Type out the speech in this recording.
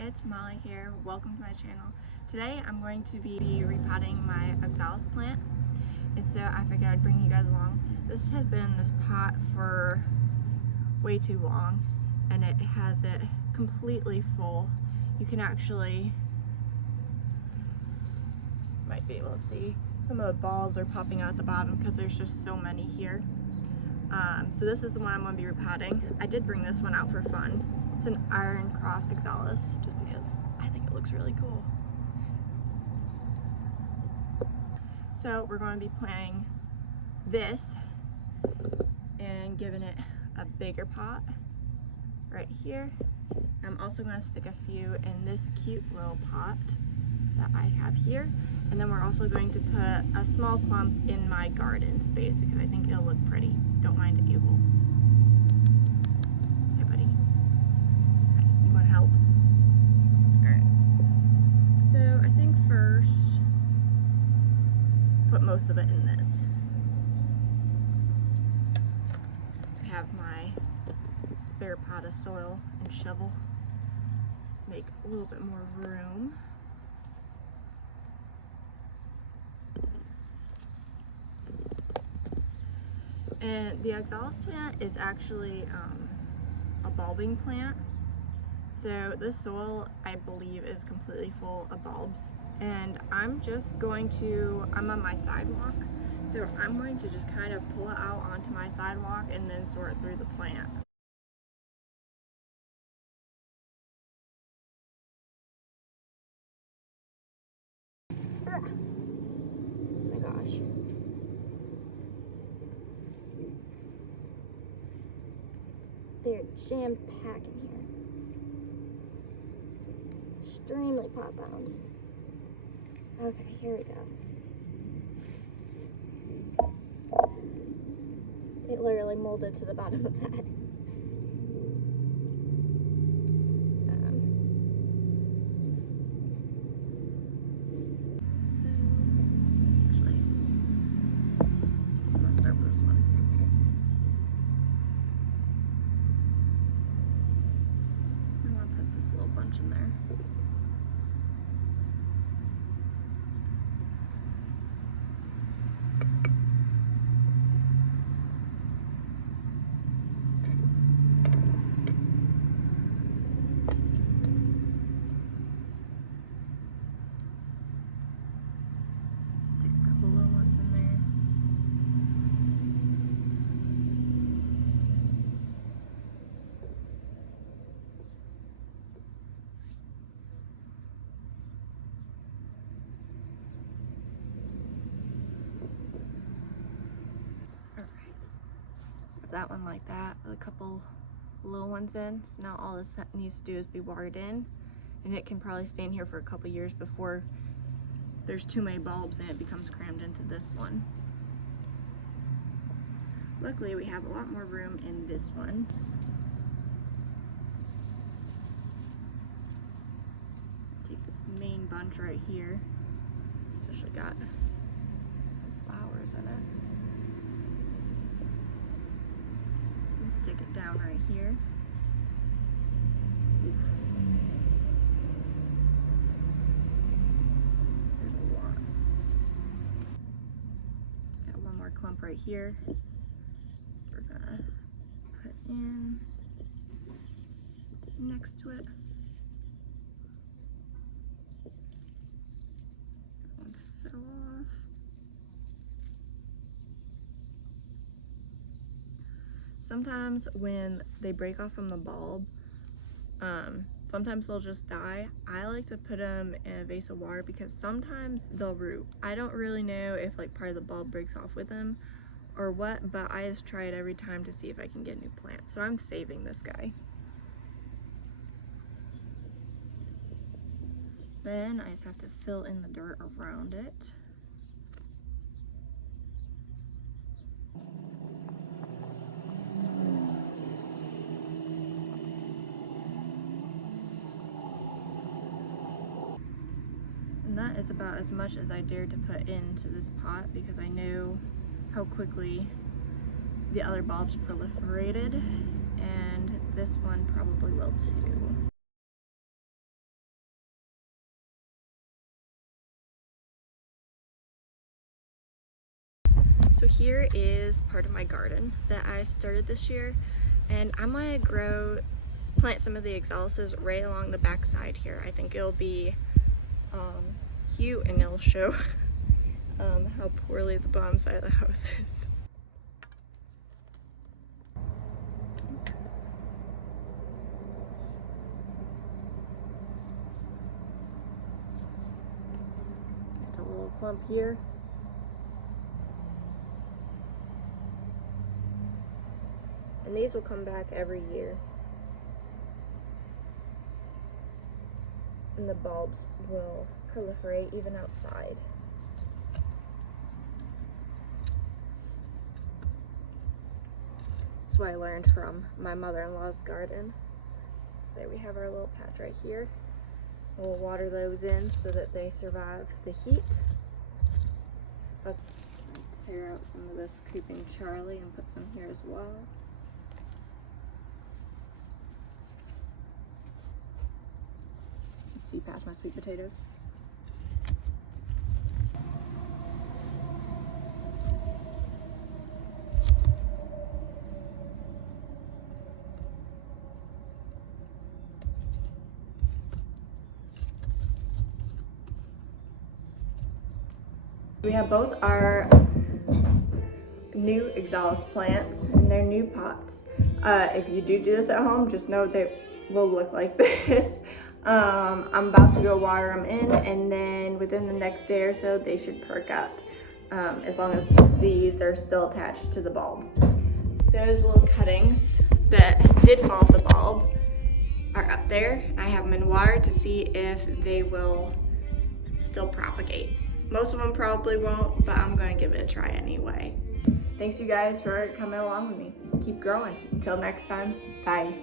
it's Molly here. Welcome to my channel. Today I'm going to be repotting my Oxalis plant, and so I figured I'd bring you guys along. This has been in this pot for way too long, and it has it completely full. You can actually, might be able to see, some of the bulbs are popping out at the bottom because there's just so many here. So this is the one I'm going to be repotting. I did bring this one out for fun. It's an iron cross Oxalis, just because I think it looks really cool. So we're going to be planting this and giving it a bigger pot right here. I'm also going to stick a few in this cute little pot that I have here. And then we're also going to put a small clump in my garden space because I think it'll look pretty. Don't mind if you will. Hey buddy. You want to help? Alright. So I think first, put most of it in this. I have my spare pot of soil and shovel. Make a little bit more room. And the Oxalis plant is actually a bulbing plant. So this soil, I believe, is completely full of bulbs. And I'm on my sidewalk. So I'm going to just kind of pull it out onto my sidewalk and then sort through the plant. Oh my gosh. They're jam-packed in here. Extremely pot bound. Okay, here we go. It literally molded to the bottom of that. So, actually, I'm gonna start with this one. This little bunch in there. Stick a couple little ones in there. That one like that, with a couple little ones in. So now all this needs to do is be watered in, and it can probably stay in here for a couple years before there's too many bulbs and it becomes crammed into this one. Luckily we have a lot more room in this one. Take this main bunch right here. Especially got some flowers in it. Stick it down right here. Oof. There's a lot. Got one more clump right here. We're gonna put in next to it. That one fell off. Sometimes when they break off from the bulb, sometimes they'll just die. I like to put them in a vase of water because sometimes they'll root. I don't really know if like part of the bulb breaks off with them or what, but I just try it every time to see if I can get a new plant. So I'm saving this guy. Then I just have to fill in the dirt around it. That is about as much as I dared to put into this pot because I know how quickly the other bulbs proliferated, and this one probably will too. So here is part of my garden that I started this year, and I'm gonna plant some of the Oxalis right along the back side here. I think it'll be cute, and it'll show how poorly the bottom side of the house is. A little clump here. And these will come back every year. And the bulbs will proliferate even outside. That's what I learned from my mother-in-law's garden. So there we have our little patch right here. We'll water those in so that they survive the heat. I'll tear out some of this creeping Charlie and put some here as well. See past my sweet potatoes. We have both our new Oxalis plants in their new pots. If you do this at home, just know they will look like this. I'm about to go water them in, and then within the next day or so they should perk up, as long as these are still attached to the bulb. Those little cuttings that did fall off the bulb are up there. I have them in water to see if they will still propagate. Most of them probably won't, but I'm going to give it a try anyway. Thanks you guys for coming along with me. Keep growing. Until next time, bye.